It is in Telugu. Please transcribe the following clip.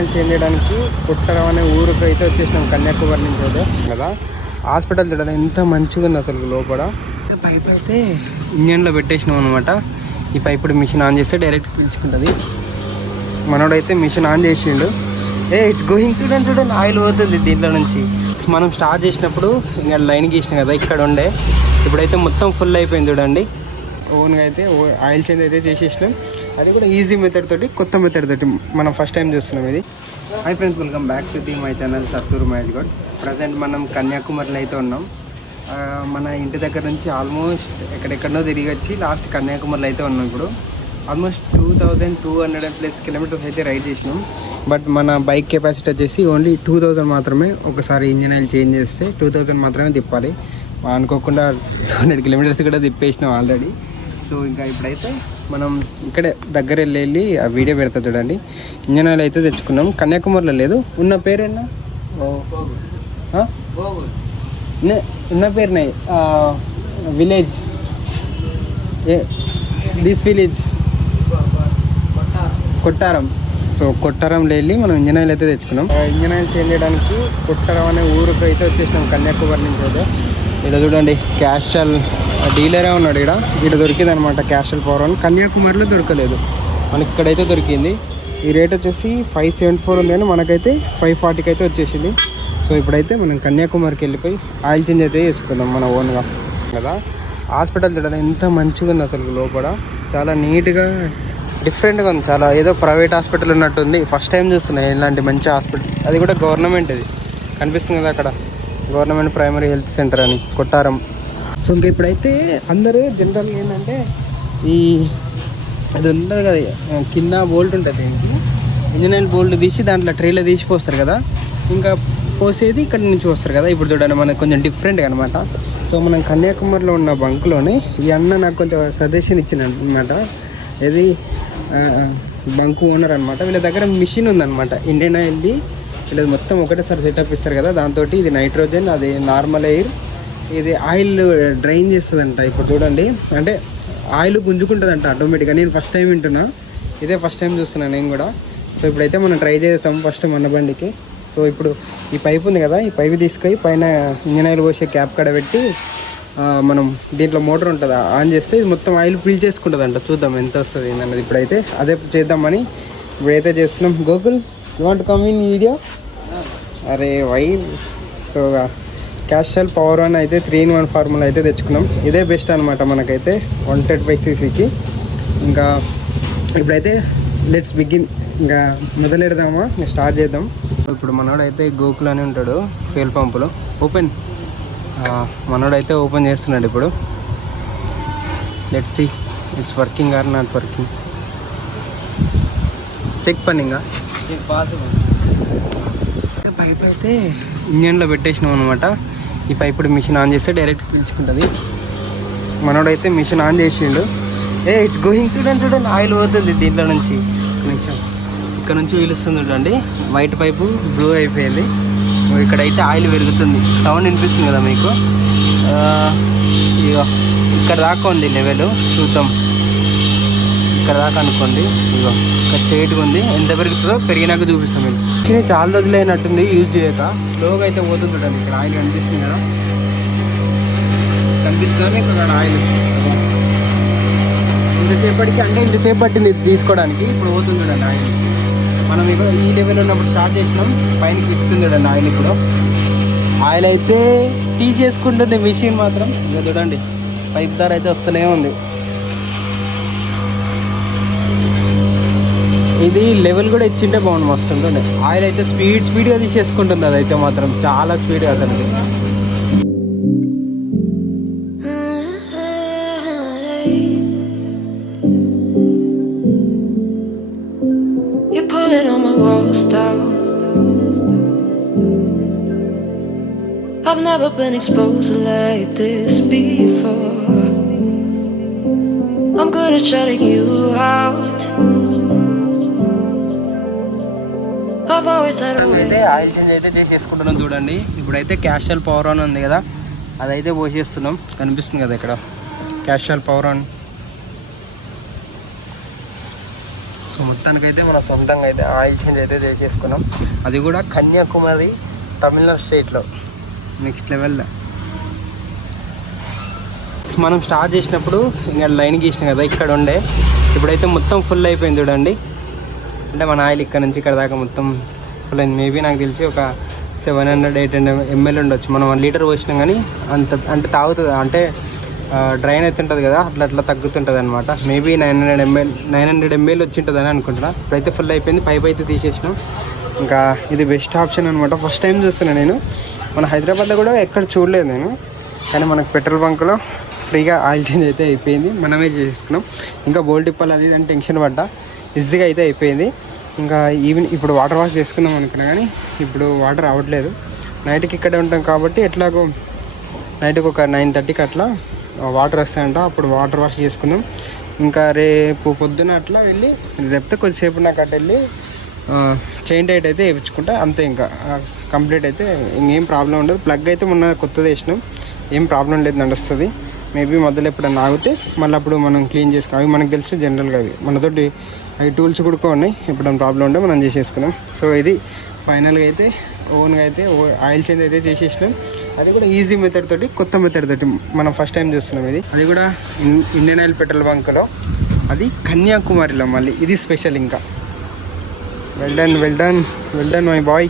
ఆయిల్ చేంజ్ చేయడానికి కుట్టరం అనే ఊరికి అయితే వచ్చేసినాం, కన్యాకుమారి నుంచి అయితే కదా. హాస్పిటల్ చూడాలి ఎంత మంచిగా ఉంది అసలు. లోపల పైప్ అయితే ఇంజన్లో పెట్టేసినాం అనమాట. ఈ పైప్ మిషన్ ఆన్ చేస్తే డైరెక్ట్ పీల్చుకుంటుంది. మనోడైతే మిషన్ ఆన్ చేసిండు. ఇట్స్ గోయింగ్, చూడండి ఆయిల్ పోతుంది దీంట్లో నుంచి. మనం స్టార్ట్ చేసినప్పుడు ఇంకా లైన్ గీసినాం కదా ఇక్కడ ఉండే, ఇప్పుడైతే మొత్తం ఫుల్ అయిపోయింది చూడండి. ఓన్గా అయితే ఆయిల్ చేంజ్ అయితే చేసేసినాం. అది కూడా ఈజీ మెథడ్ తోటి, కొత్త మెథడ్ తోటి మనం ఫస్ట్ టైం చూస్తున్నాం ఇది. Hi friends, welcome back to my channel Sattur Mahesh Goud. Present మనం కన్యాకుమారిలో అయితే ఉన్నాం. మన ఇంటి దగ్గర నుంచి ఆల్మోస్ట్ ఎక్కడెక్కడో తిరిగి వచ్చి లాస్ట్ కన్యాకుమారిలో అయితే ఉన్నాం. ఇప్పుడు ఆల్మోస్ట్ 2200+ కిలోమీటర్స్ అయితే రైడ్ చేసినాం. బట్ మన బైక్ కెపాసిటీ వచ్చేసి ఓన్లీ 2000 మాత్రమే. ఒకసారి ఇంజిన్ ఆయిల్ చేంజ్ చేస్తే 2000 మాత్రమే తిప్పాలి. అనుకోకుండా 200 కిలోమీటర్స్ కూడా తిప్పేసినాం ఆల్రెడీ. సో ఇంకా ఇప్పుడైతే మనం ఇక్కడే దగ్గర వెళ్ళి ఆ వీడియో పెడతా చూడండి. ఇంజన్ ఆయిల్ అయితే తెచ్చుకున్నాం. కన్యాకుమారిలో లేదు, ఉన్న పేరేనా ఉన్న పేరునే విలేజ్, దిస్ విలేజ్ కొట్టారం. సో కొట్టారంలో వెళ్ళి మనం ఇంజన్ ఆయిల్ అయితే తెచ్చుకున్నాం. ఇంజన్ ఆయిల్ చేంజ్ చేయడానికి కొట్టారం అనే ఊరికి అయితే వచ్చేసినాం, కన్యాకుమారి నుంచి అయితే. ఇక్కడ చూడండి క్యాస్ట్రాల్ డీలరే ఉన్నాడు. ఇక్కడ దొరికింది అనమాట క్యాస్ట్రాల్ పవర్ అని. కన్యాకుమారిలో దొరకలేదు, మనకి ఇక్కడైతే దొరికింది. ఈ రేట్ వచ్చేసి 574 ఉంది కానీ మనకైతే 540కి అయితే వచ్చేసింది. సో ఇప్పుడైతే మనం కన్యాకుమారికి వెళ్ళిపోయి ఆయిల్ చేంజ్ అయితే చేసుకుందాం మన ఓన్గా కదా. హాస్పిటల్ చూడాలి ఎంత మంచిగా ఉంది అసలు. లోపల చాలా నీట్గా డిఫరెంట్గా ఉంది, చాలా ఏదో ప్రైవేట్ హాస్పిటల్ ఉన్నట్టుంది. ఫస్ట్ టైం చూస్తున్నాయి ఇలాంటి మంచి హాస్పిటల్. అది కూడా గవర్నమెంట్, ఇది కనిపిస్తుంది కదా అక్కడ, గవర్నమెంట్ ప్రైమరీ హెల్త్ సెంటర్ అని కొట్టారం. సో ఇంకా ఇప్పుడైతే అందరూ జనరల్గా ఏంటంటే అది ఉంటుంది కదా కింద బోల్ట్ ఉంటుంది, ఇంజన్ ఆయిల్ బోల్ట్ తీసి దాంట్లో ట్రేలో తీసి పోస్తారు కదా, ఇంకా పోసేది ఇక్కడ నుంచి వస్తారు కదా. ఇప్పుడు చూడండి మనకు కొంచెం డిఫరెంట్గా అనమాట. సో మనం కన్యాకుమారిలో ఉన్న బంకులోనే ఈ అన్న నాకు కొంచెం సజెషన్ ఇచ్చిన అనమాట. ఇది బంకు ఓనర్ అనమాట. వీళ్ళ దగ్గర మిషన్ ఉందన్నమాట, ఇండియన్ ఆయిల్ది. వీళ్ళది మొత్తం ఒకటేసారి సెటప్ ఇస్తారు కదా, దాంతో ఇది నైట్రోజన్, అది నార్మల్ ఎయిర్, ఇది ఆయిల్ డ్రైన్ చేస్తుందంట. ఇప్పుడు చూడండి అంటే ఆయిల్ గుంజుకుంటుందంట ఆటోమేటిక్గా. నేను ఫస్ట్ టైం వింటున్నా, ఇదే ఫస్ట్ టైం చూస్తున్నాను నేను కూడా. సో ఇప్పుడైతే మనం ట్రై చేస్తాం ఫస్ట్ మన బండికి. సో ఇప్పుడు ఈ పైప్ ఉంది కదా, ఈ పైప్ తీసుకొని పైన ఇంజన్ ఆయిల్ పోసే క్యాప్ కాడ పెట్టి మనం దీంట్లో మోటార్ ఉంటుంది ఆన్ చేస్తే ఇది మొత్తం ఆయిల్ ఫిల్ చేసుకుంటుంది అంట. చూద్దాం ఎంత వస్తుంది ఏంటన్నది. ఇప్పుడైతే అదే చేద్దామని ఇప్పుడైతే చేస్తున్నాం. Gokul, you want come in video? అరే why. So Castrol power one అయితే 3-in-1 ఫార్ములా అయితే తెచ్చుకున్నాం. ఇదే బెస్ట్ అనమాట మనకైతే 135cc. ఇంకా ఇప్పుడైతే లెట్స్ బిగిన్, ఇంకా మొదలెడదామా, స్టార్ట్ చేద్దాం. ఇప్పుడు మనోడైతే గోకుల్ అని ఉంటాడు ఫ్యూయల్ పంపులో. ఓపెన్, మనోడైతే ఓపెన్ చేస్తున్నాడు ఇప్పుడు. Let's see it's working or not working. Check పన్నింగా చెక్ పాస్. పైప్ అయితే ఇంజన్లో పెట్టేసినాం అనమాట. ఈ పైప్ మిషన్ ఆన్ చేస్తే డైరెక్ట్ పీల్చుకుంటుంది. మనోడైతే మిషన్ ఆన్ చేసిండు. ఇట్స్ గోయింగ్, చూడండి ఆయిల్ పోతుంది దీంట్లో నుంచి. నిమిషం ఇక్కడ నుంచి వీలుస్తుంది చూడండి, వైట్ పైపు బ్లూ అయిపోయింది. ఇక్కడైతే ఆయిల్ పెరుగుతుంది, సౌండ్ వినిపిస్తుంది కదా మీకు. ఇగో ఇక్కడ దాకా ఉంది లెవెల్, చూద్దాం ఇక్కడ దాకా అనుకోండి. ఇగో ఇక్కడ స్ట్రేట్గా ఉంది, ఎంత పెరుగుతుందో పెరిగినాక చూపిస్తాం మీకు. కానీ చాలా రోజులు అయినట్టుంది యూజ్ చేయక, స్లోగా అయితే పోతుంది చూడండి. ఇక్కడ ఆయిల్ కనిపిస్తుంది కదా, కనిపిస్తుంది మీకు అక్కడ ఆయిల్. ఇంతసేపటికి అంటే ఇంతసేపు పట్టింది తీసుకోవడానికి, ఇప్పుడు పోతుంది చూడండి ఆయిల్. మనం ఇక ఈ లెవెల్ ఉన్నప్పుడు స్టార్ట్ చేసినాం, పైనకి ఎక్కుతుంది చూడండి ఆయిల్. ఇప్పుడు ఆయిల్ అయితే తీసేసుకుంటుంది మిషన్ మాత్రం. ఇంకా చూడండి పైప్ దార అయితే వస్తూనే ఉంది. ఇది లెవెల్ కూడా ఇచ్చింటే బాగుంది, మస్తు ఉంటుంది. ఆయిల్ అయితే స్పీడ్గా తీసేసుకుంటుంది, అదైతే మాత్రం చాలా స్పీడ్గా అసలు. I've never been exposed like this before. I'm good at shutting you out. I've always had a way. Oil change అయితే చేసేసుకుంటున్నాం చూడండి. ఇప్పుడైతే క్యాస్ట్రాల్ పవర్ ఆన్ ఉంది కదా, అదైతే పోసేస్తున్నాం. కనిపిస్తుంది కదా ఇక్కడ క్యాస్ట్రాల్ పవర్ ఆన్. సో మొత్తానికైతే మన సొంతంగా అయితే ఆయిల్ చేంజ్ అయితే చేసేసుకున్నాం. అది కూడా కన్యాకుమారి తమిళనాడు స్టేట్లో నెక్స్ట్ లెవెల్. మనం స్టార్ట్ చేసినప్పుడు ఇంకా లైన్ గీసినాం కదా ఇక్కడ ఉండే, ఇప్పుడైతే మొత్తం ఫుల్ అయిపోయింది చూడండి. అంటే మన ఆయిల్ ఇక్కడ నుంచి ఇక్కడ దాకా మొత్తం ఫుల్ అయింది. మేబీ నాకు తెలిసి ఒక 700-800 ml ఉండొచ్చు. మనం 1 లీటర్ పోసినాం కానీ అంత అంటే తాగుతుంది, అంటే డ్రైన్ అవుతుంటుంది కదా, అట్లా తగ్గుతుంటుంది అనమాట. మేబీ 900 ml వచ్చి ఉంటుందని అనుకుంటున్నా. ఇప్పుడైతే ఫుల్ అయిపోయింది. పైప్ అయితే తీసేసినాం. ఇంకా ఇది బెస్ట్ ఆప్షన్ అనమాట. ఫస్ట్ టైం చూస్తున్నాను నేను. మన హైదరాబాద్లో కూడా ఎక్కడ చూడలేదు నేను, కానీ మనకు పెట్రోల్ బంక్లో ఫ్రీగా ఆయిల్ చేంజ్ అయితే అయిపోయింది. మనమే చేసుకున్నాం. ఇంకా బోల్ట్ తిప్పాలి అది అని టెన్షన్ పడ్డా, ఈజీగా అయితే అయిపోయింది. ఇంకా ఇప్పుడు వాటర్ వాష్ చేసుకుందాం అనుకున్నా కానీ ఇప్పుడు వాటర్ రావట్లేదు. నైట్కి ఇక్కడే ఉంటాం కాబట్టి ఎట్లాగో నైట్కి ఒక 9:30కి అట్లా వాటర్ వస్తాయంట, అప్పుడు వాటర్ వాష్ చేసుకుందాం. ఇంకా రేపు పొద్దున అట్లా వెళ్ళి రేపితే కొద్దిసేపు నాకు అటు వెళ్ళి చైన్ టైట్ అయితే వేయించుకుంటా, అంతే. ఇంకా కంప్లీట్ అయితే ఇంకేం ప్రాబ్లం ఉండదు. ప్లగ్ అయితే మొన్న కొత్తది వేసినాం, ఏం ప్రాబ్లం లేదు, నడుస్తుంది. మేబీ మధ్యలో ఎప్పుడైనా ఆగితే మళ్ళీ అప్పుడు మనం క్లీన్ చేసుకోవాలి. అవి మనకు తెలుసు జనరల్గా, అవి మనతోటి అవి టూల్స్ కూడా ఉన్నాయి. ఎప్పుడైనా ప్రాబ్లం ఉంటే మనం చేసేసుకున్నాం. సో ఇది ఫైనల్గా అయితే ఓన్గా అయితే ఆయిల్ చేంజ్ అయితే చేసేసినాం. అది కూడా ఈజీ మెథడ్ తోటి, కొత్త మెథడ్ తోటి మనం ఫస్ట్ టైం చూస్తున్నాం. అది కూడా ఇండియన్ ఆయిల్ పెట్రోల్ బంక్లో, అది కన్యాకుమారిలో. మళ్ళీ ఇది స్పెషల్. ఇంకా వెల్ డన్ మై బాయ్.